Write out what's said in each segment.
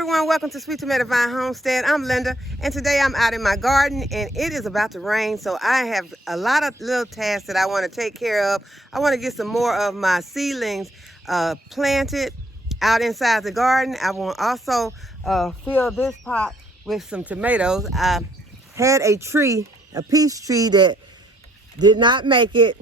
everyone, welcome to Sweet Tomato Vine Homestead. I'm Linda, and today I'm out in my garden, and it is about to rain, so I have a lot of little tasks that I want to take care of. I want to get some more of my seedlings planted out inside the garden. I want to also fill this pot with some tomatoes. I had a tree, a peach tree that did not make it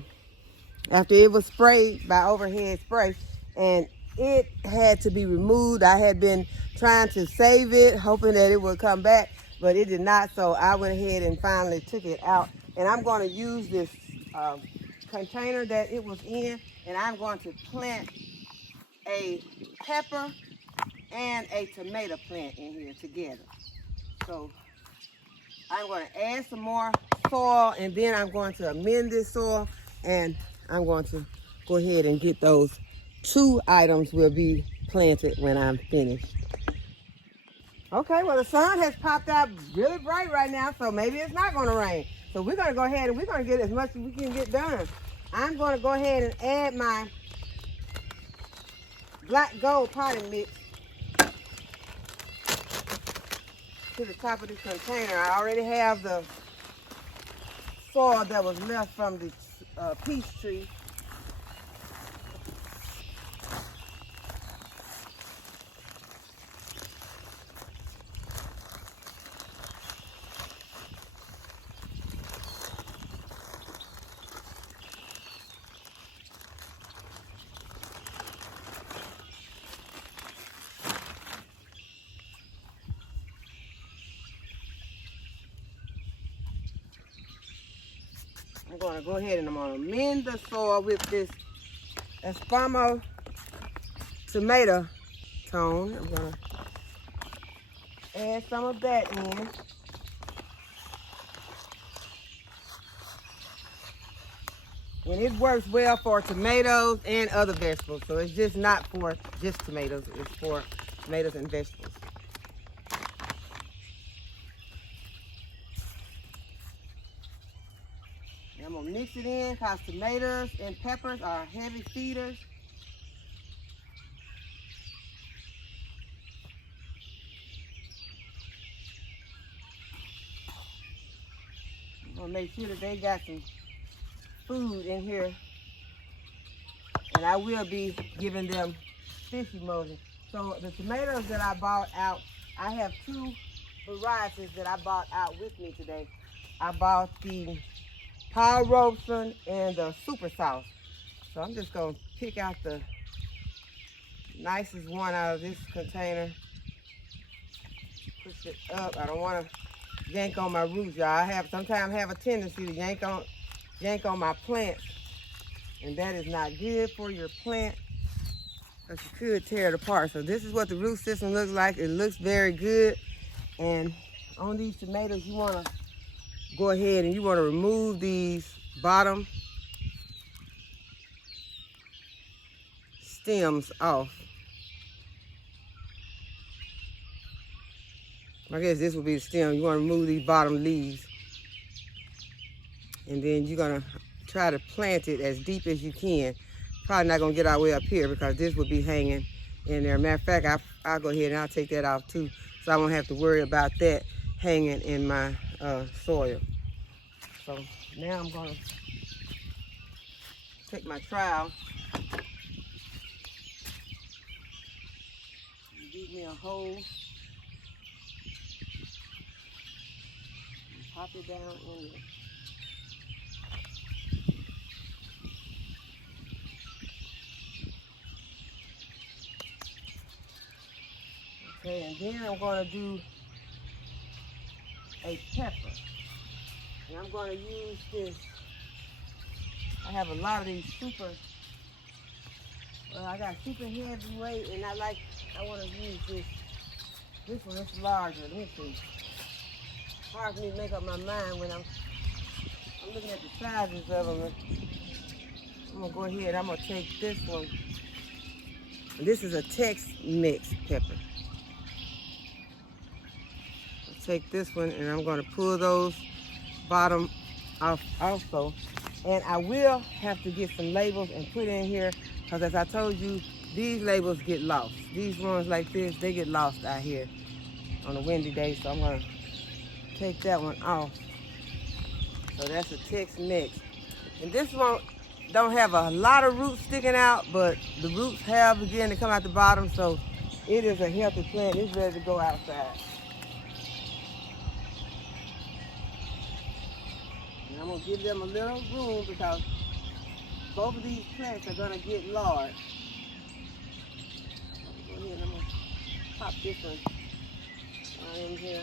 after it was sprayed by overhead spray, and it had to be removed. I had been trying to save it, hoping that it would come back, but it did not, so I went ahead and finally took it out. And I'm going to use this container that it was in, and I'm going to plant a pepper and a tomato plant in here together. So I'm going to add some more soil, and then I'm going to amend this soil, and I'm going to go ahead and get those two items will be planted when I'm finished. Okay, well the sun has popped out really bright right now, so maybe it's not going to rain. So we're going to go ahead and we're going to get as much as we can get done. I'm going to go ahead and add my black gold potting mix to the top of this container. I already have the soil that was left from the peach tree. I'm going to go ahead and I'm going to amend the soil with this Espamo tomato tone. I'm going to add some of that in. And it works well for tomatoes and other vegetables. So it's just not for just tomatoes. It's for tomatoes and vegetables. I'm going to mix it in because tomatoes and peppers are heavy feeders. I'm going to make sure that they got some food in here. And I will be giving them fish emojis. So the tomatoes that I bought out, I have two varieties that I bought out with me today. I bought the Paul Robeson and the Super Sauce. So I'm just going to pick out the nicest one out of this container. Push it up. I don't want to yank on my roots, y'all. I sometimes have a tendency to yank on my plants, and that is not good for your plant because you could tear it apart. So this is what the root system looks like. It looks very good. And on these tomatoes, you want to go ahead and you want to remove these bottom stems off. I guess this will be the stem. You want to remove these bottom leaves. And then you're going to try to plant it as deep as you can. Probably not going to get all the way up here because this will be hanging in there. Matter of fact, I'll go ahead and I'll take that off too, so I won't have to worry about that hanging in my soil. So now I'm going to take my trowel and give me a hole and pop it down in there. Okay, and then I'm going to do a pepper. And I'm going to use this. I have a lot of these I got super heavyweight, and I want to use this. This one is larger. Let me see. It's hard for me to make up my mind when I'm looking at the sizes of them. I'm going to go ahead. I'm going to take this one. And this is a Tex-Mex pepper. I'll take this one, and I'm going to pull those bottom off also. And I will have to get some labels and put in here because, as I told you, these labels get lost. These ones like this, they get lost out here on a windy day, so I'm gonna take that one off. So that's a Tex-Mex. And this one don't have a lot of roots sticking out, but the roots have begun to come out the bottom, so it is a healthy plant. It's ready to go outside. And I'm gonna give them a little room because both of these plants are gonna get large. Go ahead and I'm gonna pop this one in here.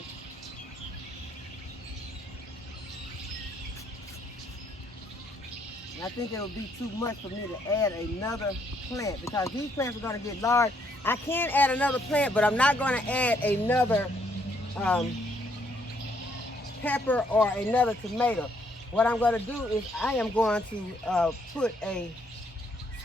And I think it'll be too much for me to add another plant because these plants are going to get large. I can add another plant, but I'm not going to add another pepper or another tomato. What I'm going to do is I am going to put a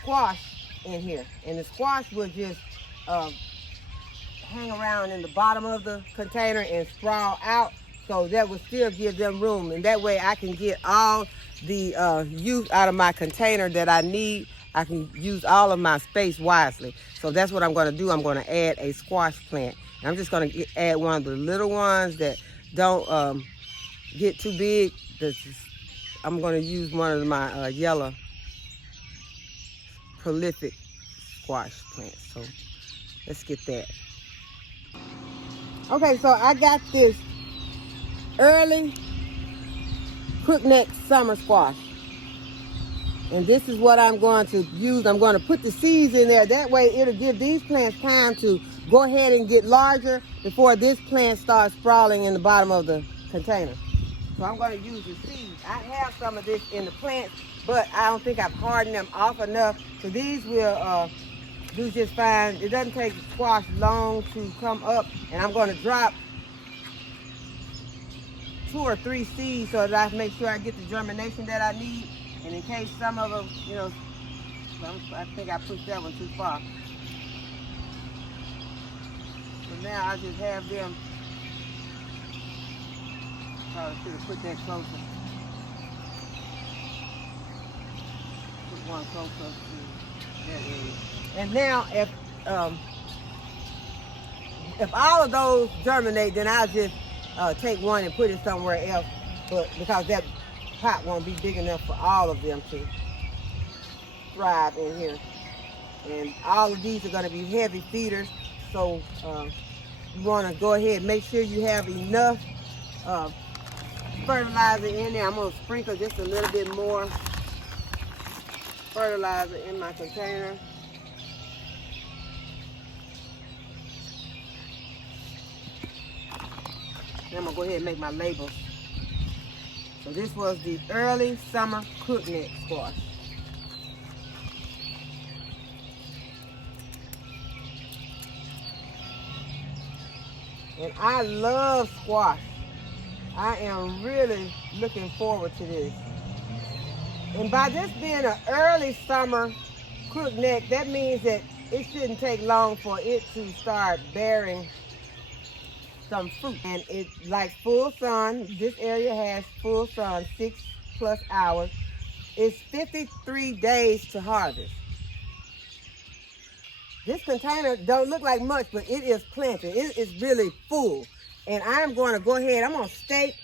squash in here. And the squash will just hang around in the bottom of the container and sprawl out. So that will still give them room. And that way I can get all the use out of my container that I need. I can use all of my space wisely. So that's what I'm going to do. I'm going to add a squash plant. And I'm just going to add one of the little ones that don't get too big. I'm going to use one of my yellow prolific squash plants. So let's get that. Okay, so I got this early crookneck summer squash. And this is what I'm going to use. I'm going to put the seeds in there. That way it'll give these plants time to go ahead and get larger before this plant starts sprawling in the bottom of the container. So I'm going to use the seeds. I have some of this in the plants, but I don't think I've hardened them off enough. So these will do just fine. It doesn't take squash long to come up. And I'm going to drop 2 or 3 seeds so that I make sure I get the germination that I need. And in case some of them, you know, I think I pushed that one too far. So now I just have them, probably should have put that closer. Put one closer to that area. And now if all of those germinate, then I'll just take one and put it somewhere else, but because that pot won't be big enough for all of them to thrive in here. And all of these are going to be heavy feeders, so you want to go ahead and make sure you have enough fertilizer in there. I'm going to sprinkle just a little bit more fertilizer in my container. And I'm going to go ahead and make my labels. So this was the early summer crookneck squash. And I love squash. I am really looking forward to this. And by this being an early summer crookneck, that means that it shouldn't take long for it to start bearing some fruit. And it likes full sun. This area has full sun, 6+ hours. It's 53 days to harvest. This container don't look like much, but it is plenty. It is really full. And I'm going to go ahead, I'm going to stake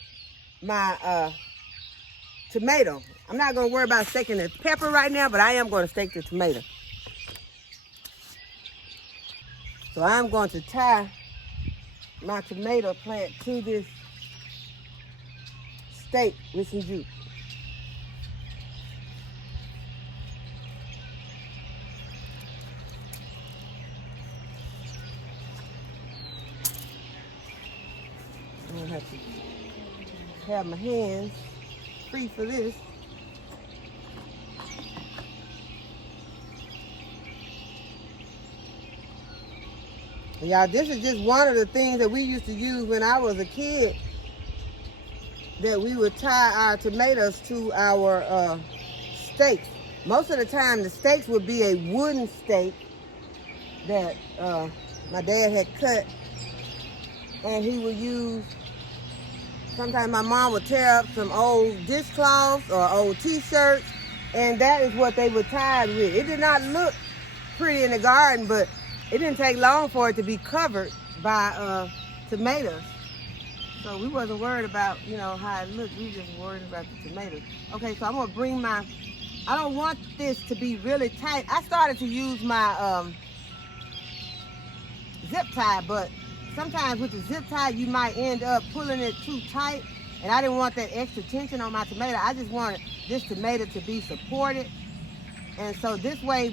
my tomato. I'm not going to worry about staking the pepper right now, but I am going to stake the tomato. So I'm going to tie my tomato plant to this stake with some jute. I'm gonna have to have my hands free for this. Y'all, this is just one of the things that we used to use when I was a kid, that we would tie our tomatoes to our stakes. Most of the time, the stakes would be a wooden stake that my dad had cut, and he would use, sometimes my mom would tear up some old dishcloths or old t-shirts, and that is what they would tie it with. It did not look pretty in the garden, but it didn't take long for it to be covered by tomatoes. So we wasn't worried about, you know, how it looked. We just worried about the tomatoes. Okay, so I'm gonna bring my, I don't want this to be really tight. I started to use my zip tie, but sometimes with the zip tie, you might end up pulling it too tight. And I didn't want that extra tension on my tomato. I just wanted this tomato to be supported. And so this way,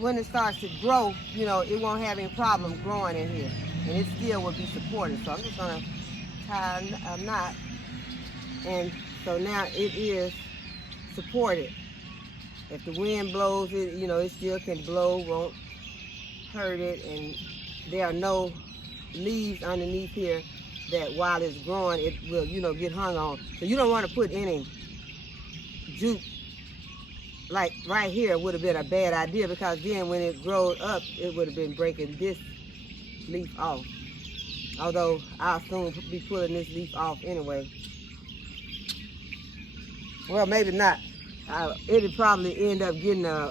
when it starts to grow, you know, it won't have any problem growing in here. And it still will be supported. So I'm just gonna tie a knot. And so now it is supported. If the wind blows it, you know, it still can blow, won't hurt it. And there are no leaves underneath here that while it's growing, it will, you know, get hung on. So you don't want to put any jute, like right here would have been a bad idea, because then when it grows up, it would have been breaking this leaf off. Although I'll soon be pulling this leaf off anyway. Well, maybe not. It'll probably end up getting a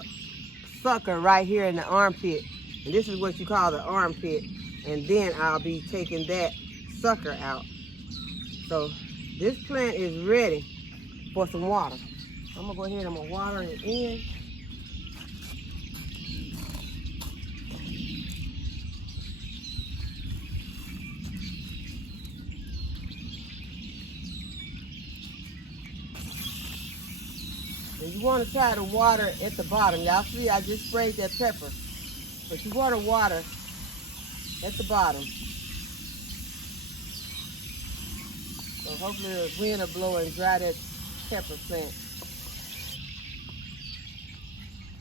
sucker right here in the armpit. And this is what you call the armpit. And then I'll be taking that sucker out. So this plant is ready for some water. I'm gonna go ahead and I'm gonna water it in. And you want to try to water at the bottom. Y'all see I just sprayed that pepper. But you want to water at the bottom. So hopefully the wind will blow and dry that pepper plant.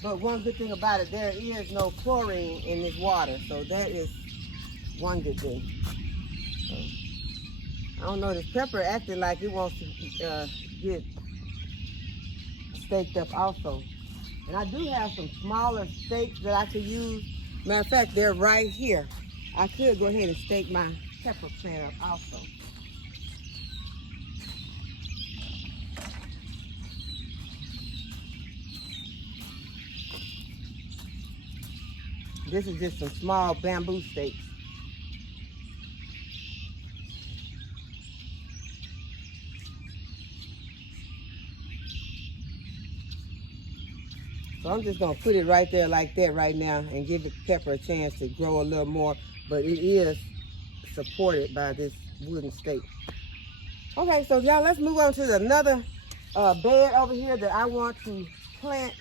But one good thing about it, there is no chlorine in this water. So that is one good thing. So, I don't know, this pepper acting like it wants to get staked up also. And I do have some smaller stakes that I could use. Matter of fact, they're right here. I could go ahead and stake my pepper plant up also. This is just some small bamboo stakes. So I'm just gonna put it right there like that right now and give the pepper a chance to grow a little more, but it is supported by this wooden stake. Okay, so y'all, let's move on to another bed over here that I want to plant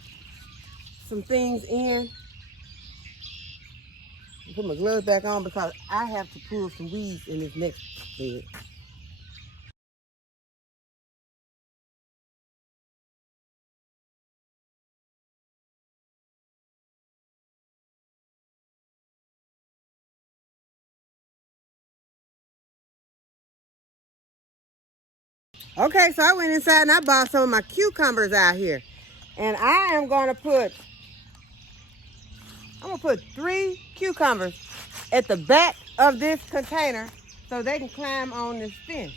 some things in. Put my gloves back on because I have to pull some weeds in this next bed. Okay, so I went inside and I bought some of my cucumbers out here. And I'm gonna put 3 cucumbers at the back of this container so they can climb on this fence.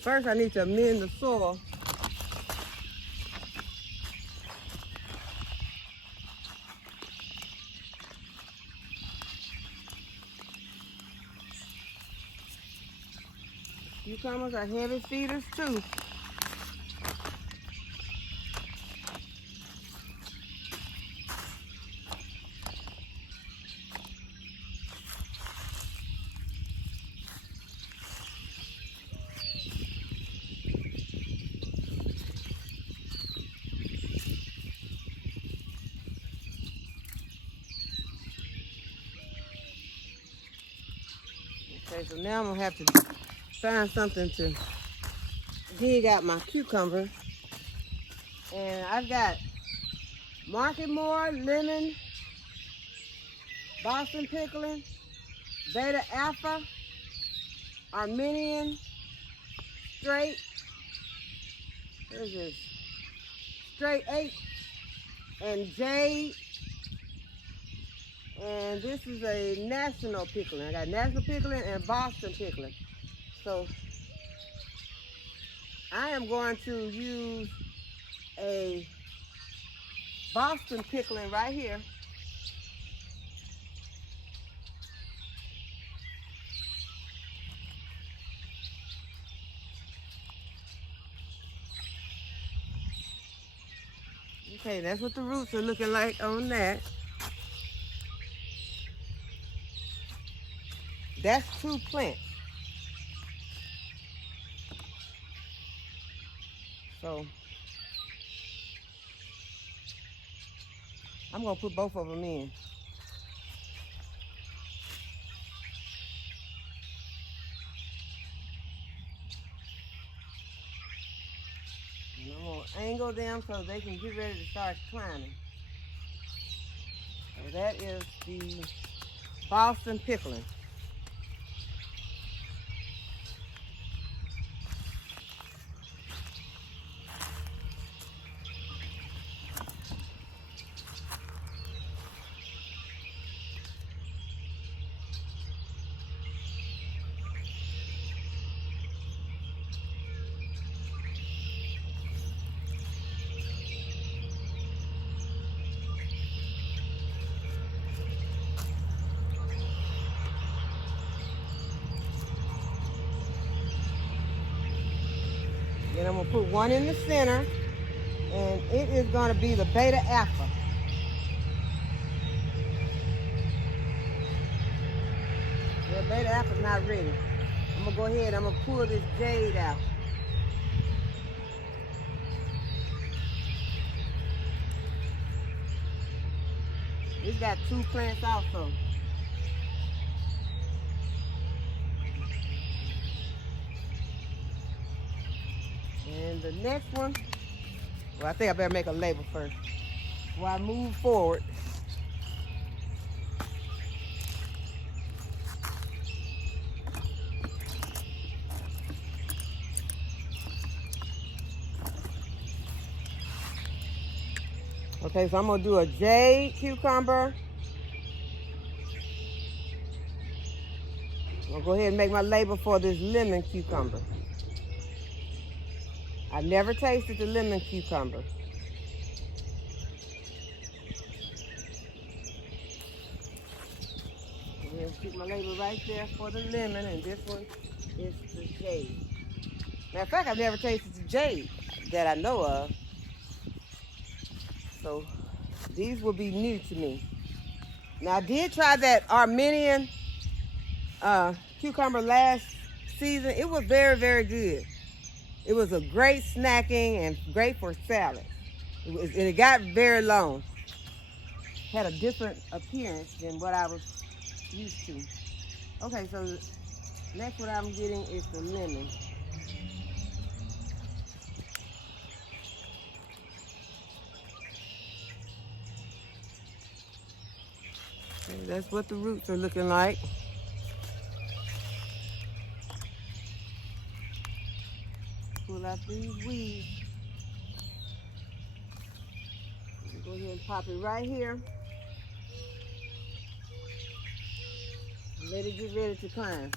First, I need to amend the soil. Cucumbers are heavy feeders too. Okay, so now I'm gonna have to find something to dig out my cucumber. And I've got Market More, lemon, Boston pickling, Beta Alpha, Armenian straight. What is this? Straight 8 and Jade. And this is a national pickling. I got national pickling and Boston pickling. So I am going to use a Boston pickling right here. Okay, that's what the roots are looking like on that. That's 2 plants. So I'm gonna put both of them in. And I'm gonna angle them so they can get ready to start climbing. So that is the Boston pickling. Then I'm gonna put one in the center, and it is gonna be the beta alpha. The beta alpha's not ready. I'm gonna go ahead, I'm gonna pull this jade out. It's got 2 plants also. And the next one, well, I think I better make a label first before I move forward. Okay, so I'm gonna do a jade cucumber. I'm gonna go ahead and make my label for this lemon cucumber. I never tasted the lemon cucumber. We'll keep my label right there for the lemon, and this one is the jade. Matter of fact, I've never tasted the jade that I know of. So these will be new to me. Now I did try that Armenian cucumber last season. It was very, very good. It was a great snacking and great for salad. And it got very long. Had a different appearance than what I was used to. Okay, so next what I'm getting is the lemon. And that's what the roots are looking like. Pull out these weeds. Go ahead and pop it right here. Let it get ready to climb.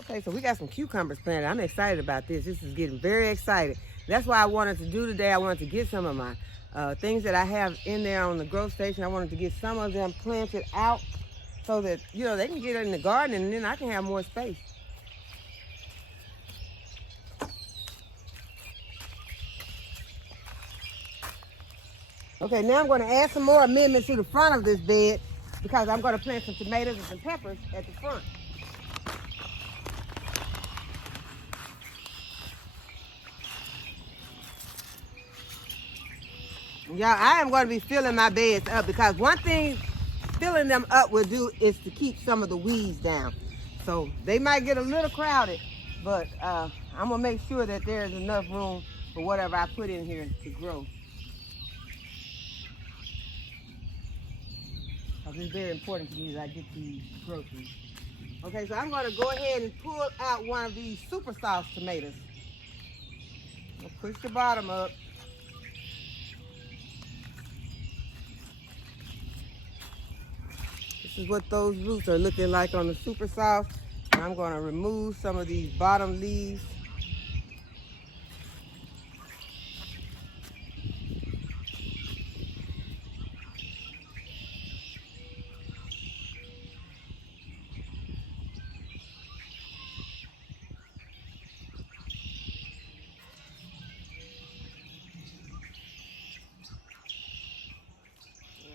Okay, so we got some cucumbers planted. I'm excited about this. This is getting very excited. That's why I wanted to do today. I wanted to get some of my things that I have in there on the growth station. I wanted to get some of them planted out so that, you know, they can get it in the garden and then I can have more space. Okay, now I'm going to add some more amendments to the front of this bed because I'm going to plant some tomatoes and some peppers at the front. Y'all, I am going to be filling my beds up because one thing filling them up will do is to keep some of the weeds down. So they might get a little crowded, but I'm going to make sure that there's enough room for whatever I put in here to grow. It's very important to me that I get these groceries. Okay, so I'm going to go ahead and pull out one of these super sauce tomatoes. I'll push the bottom up. This is what those roots are looking like on the super sauce. And I'm going to remove some of these bottom leaves.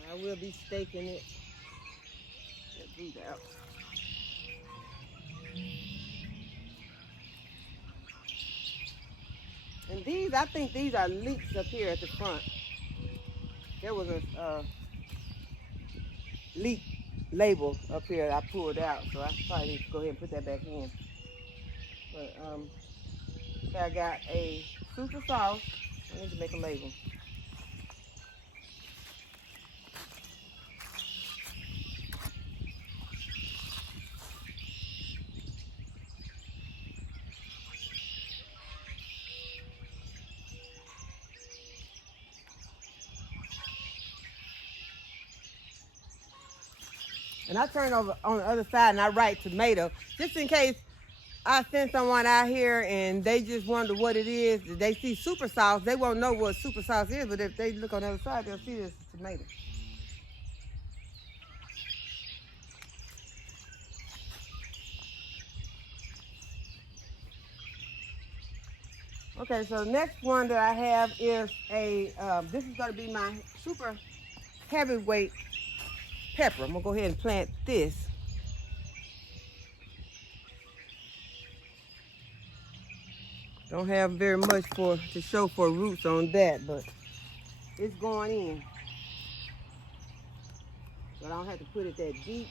I will be staking it. Let's do that. And these, I think these are leeks up here at the front. There was a leek label up here that I pulled out, so I probably need to go ahead and put that back in. But so I got a super sauce. I need to make a label. And I turn over on the other side and I write tomato, just in case I send someone out here and they just wonder what it is. If they see super sauce, they won't know what super sauce is, but if they look on the other side, they'll see this tomato. Okay, so the next one that I have is this is going to be my super heavyweight pepper. I'm going to go ahead and plant this. Don't have very much to show for roots on that, but it's going in. But I don't have to put it that deep.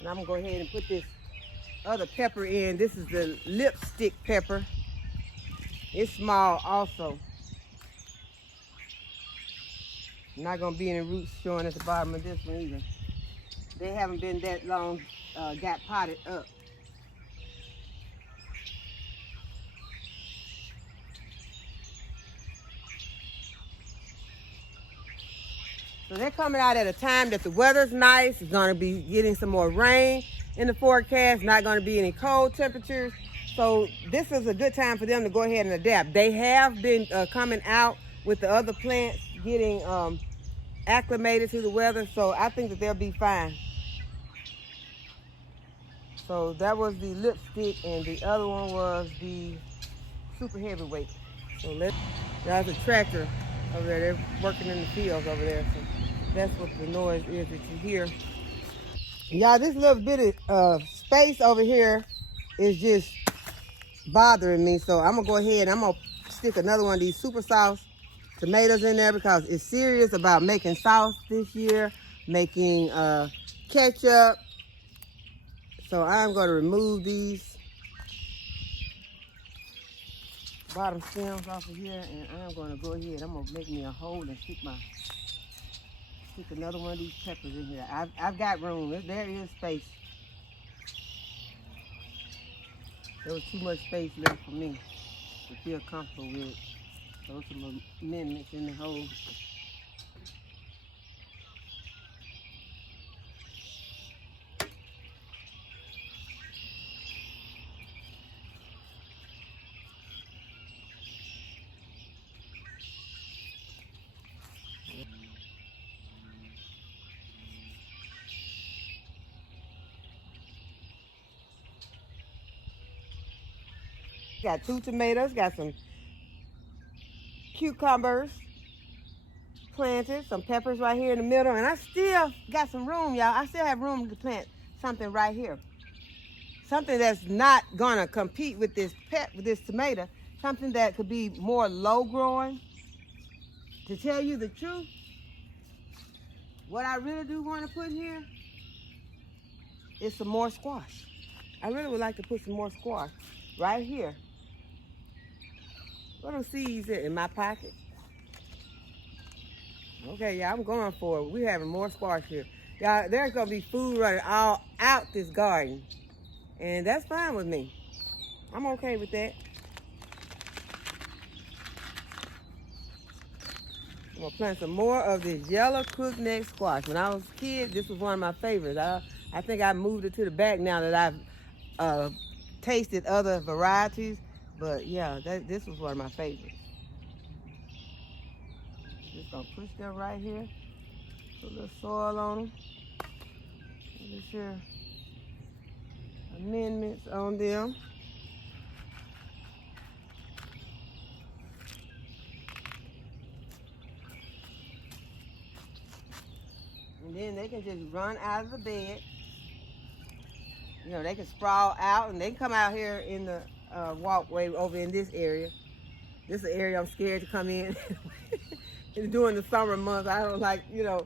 And I'm gonna go ahead and put this other pepper in. This is the lipstick pepper. It's small also. Not gonna be any roots showing at the bottom of this one either. They haven't been that long, got potted up. So they're coming out at a time that the weather's nice. It's gonna be getting some more rain in the forecast, not gonna be any cold temperatures. So this is a good time for them to go ahead and adapt. They have been coming out with the other plants, getting acclimated to the weather, so I think that they'll be fine. So that was the lipstick, and the other one was the super heavyweight. So there's a tractor over there. They're working in the fields over there. So that's what the noise is that you hear. Y'all, this little bit of space over here is just bothering me. So I'm gonna go ahead and I'm gonna stick another one of these super sauce tomatoes in there because it's serious about making sauce this year, making ketchup. So I'm gonna remove these bottom stems off of here, and I'm gonna go ahead. I'm gonna make me a hole and stick another one of these peppers in here. I've got room. There is space. There was too much space left for me to feel comfortable with. Throw some amendments in the hole. Got 2 tomatoes, got some cucumbers planted, some peppers right here in the middle, and I still got some room, y'all. I still have room to plant something right here. Something that's not gonna compete with this tomato, something that could be more low growing. To tell you the truth, what I really do want to put here is some more squash. I really would like to put some more squash right here. What are those seeds in my pocket? Okay, yeah, I'm going for it. We're having more squash here. Yeah, there's gonna be food running all out this garden. And that's fine with me. I'm okay with that. I'm gonna plant some more of this yellow crookneck squash. When I was a kid, this was one of my favorites. I think I moved it to the back now that I've tasted other varieties. But yeah, this was one of my favorites. Just gonna push them right here. Put a little soil on them. Make sure amendments on them. And then they can just run out of the bed. You know, they can sprawl out and they can come out here in the walkway over in this area. This is an area I'm scared to come in. During the summer months, I don't like, you know,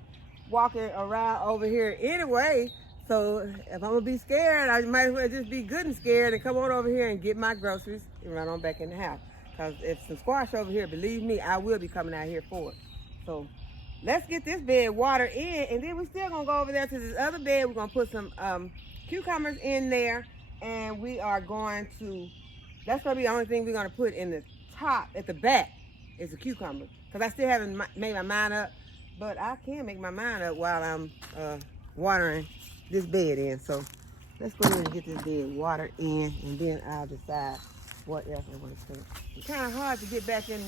walking around over here anyway. So if I'm gonna be scared, I might as well just be good and scared and come on over here and get my groceries and run on back in the house. Because if some squash over here, believe me, I will be coming out here for it. So let's get this bed watered in, and then we're still gonna go over there to this other bed. We're gonna put some cucumbers in there, and we are going to, that's gonna be the only thing we're gonna put in the top, at the back, is the cucumber. Because I still haven't made my mind up, but I can make my mind up while I'm watering this bed in. So let's go ahead and get this bed watered in, and then I'll decide what else I want to put. It's kind of hard to get back in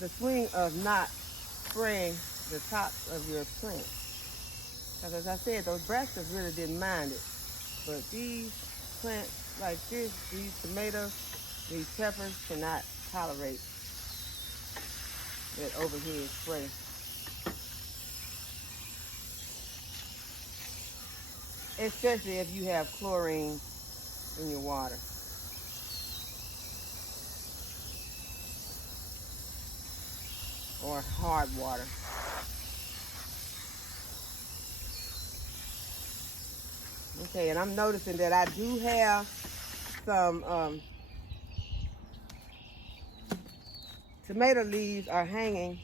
the swing of not spraying the tops of your plants. Because as I said, those brassicas really didn't mind it. But these plants like this, these tomatoes, these peppers cannot tolerate that overhead spray. Especially if you have chlorine in your water. Or hard water. Okay, and I'm noticing that I do have some tomato leaves are hanging.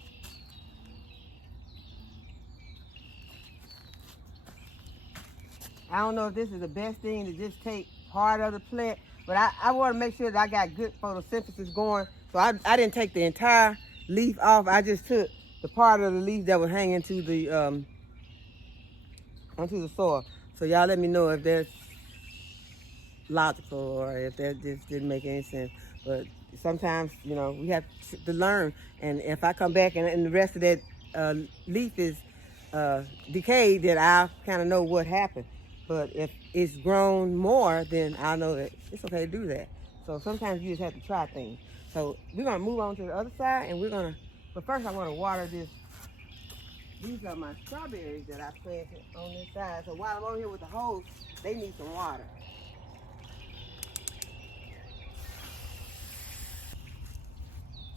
I don't know if this is the best thing to just take part of the plant, but I want to make sure that I got good photosynthesis going. So I didn't take the entire leaf off. I just took the part of the leaf that was hanging to the onto the soil. So y'all let me know if that's logical or if that just didn't make any sense. But sometimes, you know, we have to learn. And if I come back and the rest of that leaf is decayed, then I'll kind of know what happened. But if it's grown more, then I'll know that it's okay to do that. So sometimes you just have to try things. So we're gonna move on to the other side, and but first I wanna water this. These are my strawberries that I planted on this side. So while I'm over here with the hose, they need some water.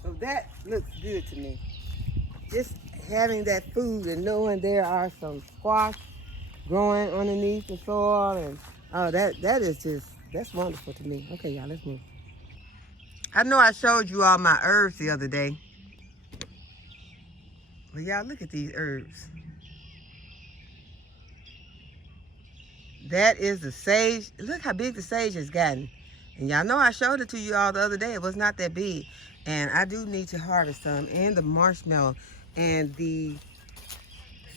So that looks good to me. Just having that food and knowing there are some squash growing underneath the soil, and that's wonderful to me. Okay, y'all, let's move. I know I showed you all my herbs the other day. But y'all, look at these herbs. That is the sage. Look how big the sage has gotten. And y'all know I showed it to you all the other day. It was not that big. And I do need to harvest some. And the marshmallow. And the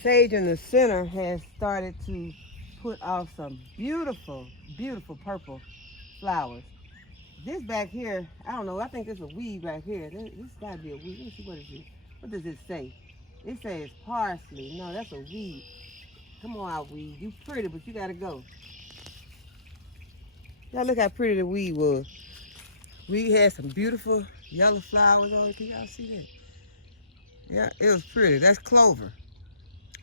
sage in the center has started to put off some beautiful, beautiful purple flowers. This back here, I don't know, I think there's a weed right here. This gotta be a weed. Let me see, what is this? What does it say? It says parsley. No, that's a weed. Come on out, weed. You pretty, but you gotta go. Y'all look how pretty the weed was. We had some beautiful yellow flowers on it. Can y'all see that? Yeah, it was pretty. That's clover.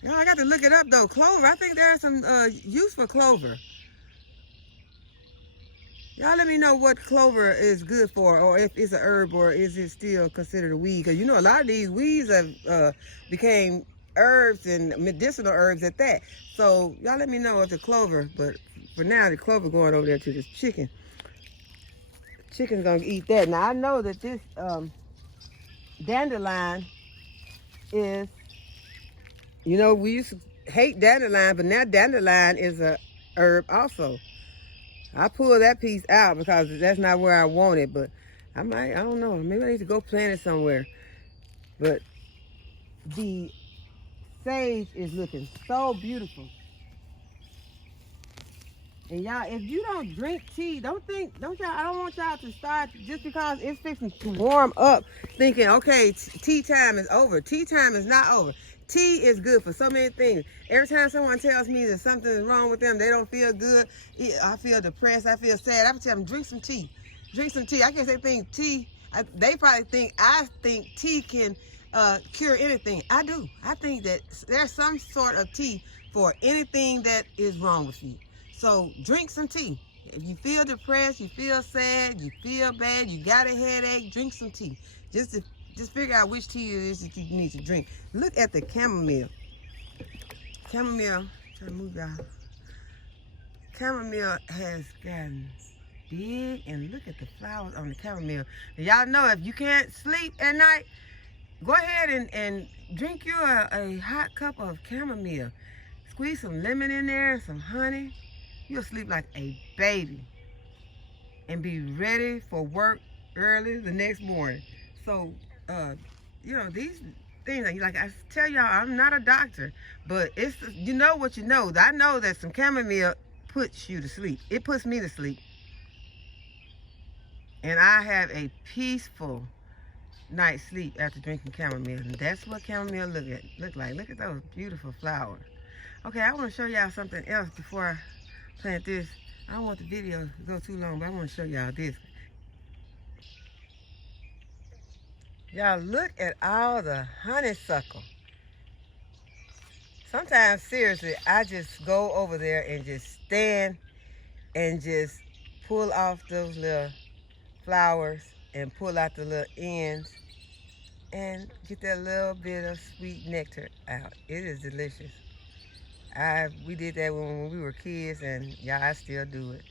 Y'all, I got to look it up though. Clover, I think there's some use for clover. Y'all let me know what clover is good for, or if it's a herb, or is it still considered a weed? Because you know a lot of these weeds have became herbs and medicinal herbs at that. So y'all let me know if the clover, but for now the clover going over there to this chicken. Chicken's gonna eat that. Now I know that this dandelion is You know, we used to hate dandelion, but now dandelion is a herb also. I pulled that piece out because that's not where I want it, but I don't know, maybe I need to go plant it somewhere. But the sage is looking so beautiful. And y'all, if you don't drink tea, I don't want y'all to start just because it's fixing to warm up thinking, okay, tea time is over. Tea time is not over. Tea is good for so many things. Every time someone tells me that something is wrong with them, they don't feel good, I feel depressed, I feel sad, I tell them, drink some tea. Drink some tea. I guess they think tea, they probably think I think tea can cure anything. I do. I think that there's some sort of tea for anything that is wrong with you. So drink some tea. If you feel depressed, you feel sad, you feel bad, you got a headache, drink some tea. Just figure out which tea it is that you need to drink. Look at the chamomile. Chamomile, try to move y'all. Chamomile has gotten big, and look at the flowers on the chamomile. Y'all know if you can't sleep at night, go ahead and drink you a hot cup of chamomile. Squeeze some lemon in there and some honey. You'll sleep like a baby and be ready for work early the next morning. So, you know, these things, like I tell y'all, I'm not a doctor, but it's, you know what you know. I know that some chamomile puts you to sleep. It puts me to sleep. And I have a peaceful night's sleep after drinking chamomile. And that's what chamomile look like. Look at those beautiful flowers. Okay, I want to show y'all something else before I plant this. I don't want the video to go too long, but I want to show y'all this. Y'all look at all the honeysuckle. Sometimes, seriously, I just go over there and just stand and just pull off those little flowers and pull out the little ends and get that little bit of sweet nectar out. It is delicious. We did that when we were kids, and yeah, I still do it.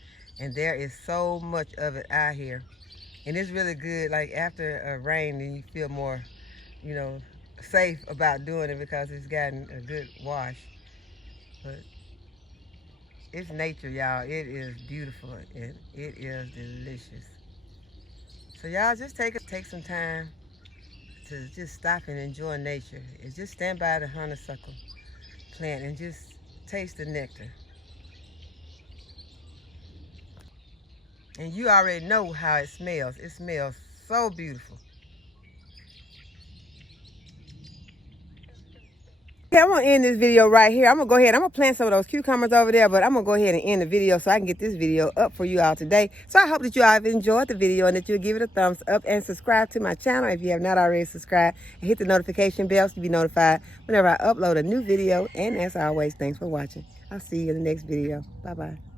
And there is so much of it out here. And it's really good, like after a rain, then you feel more, you know, safe about doing it because it's gotten a good wash. But it's nature, y'all. It is beautiful and it is delicious. So y'all just take some time to just stop and enjoy nature. And just stand by the honeysuckle plant and just taste the nectar. And you already know how it smells. It smells so beautiful. Okay, I'm gonna end this video right here. I'm gonna go ahead, I'm gonna plant some of those cucumbers over there, but I'm gonna go ahead and end the video so I can get this video up for you all today. So I hope that you all have enjoyed the video and that you'll give it a thumbs up and subscribe to my channel if you have not already subscribed, and hit the notification bell to be notified whenever I upload a new video. And as always, thanks for watching. I'll see you in the next video. Bye-bye.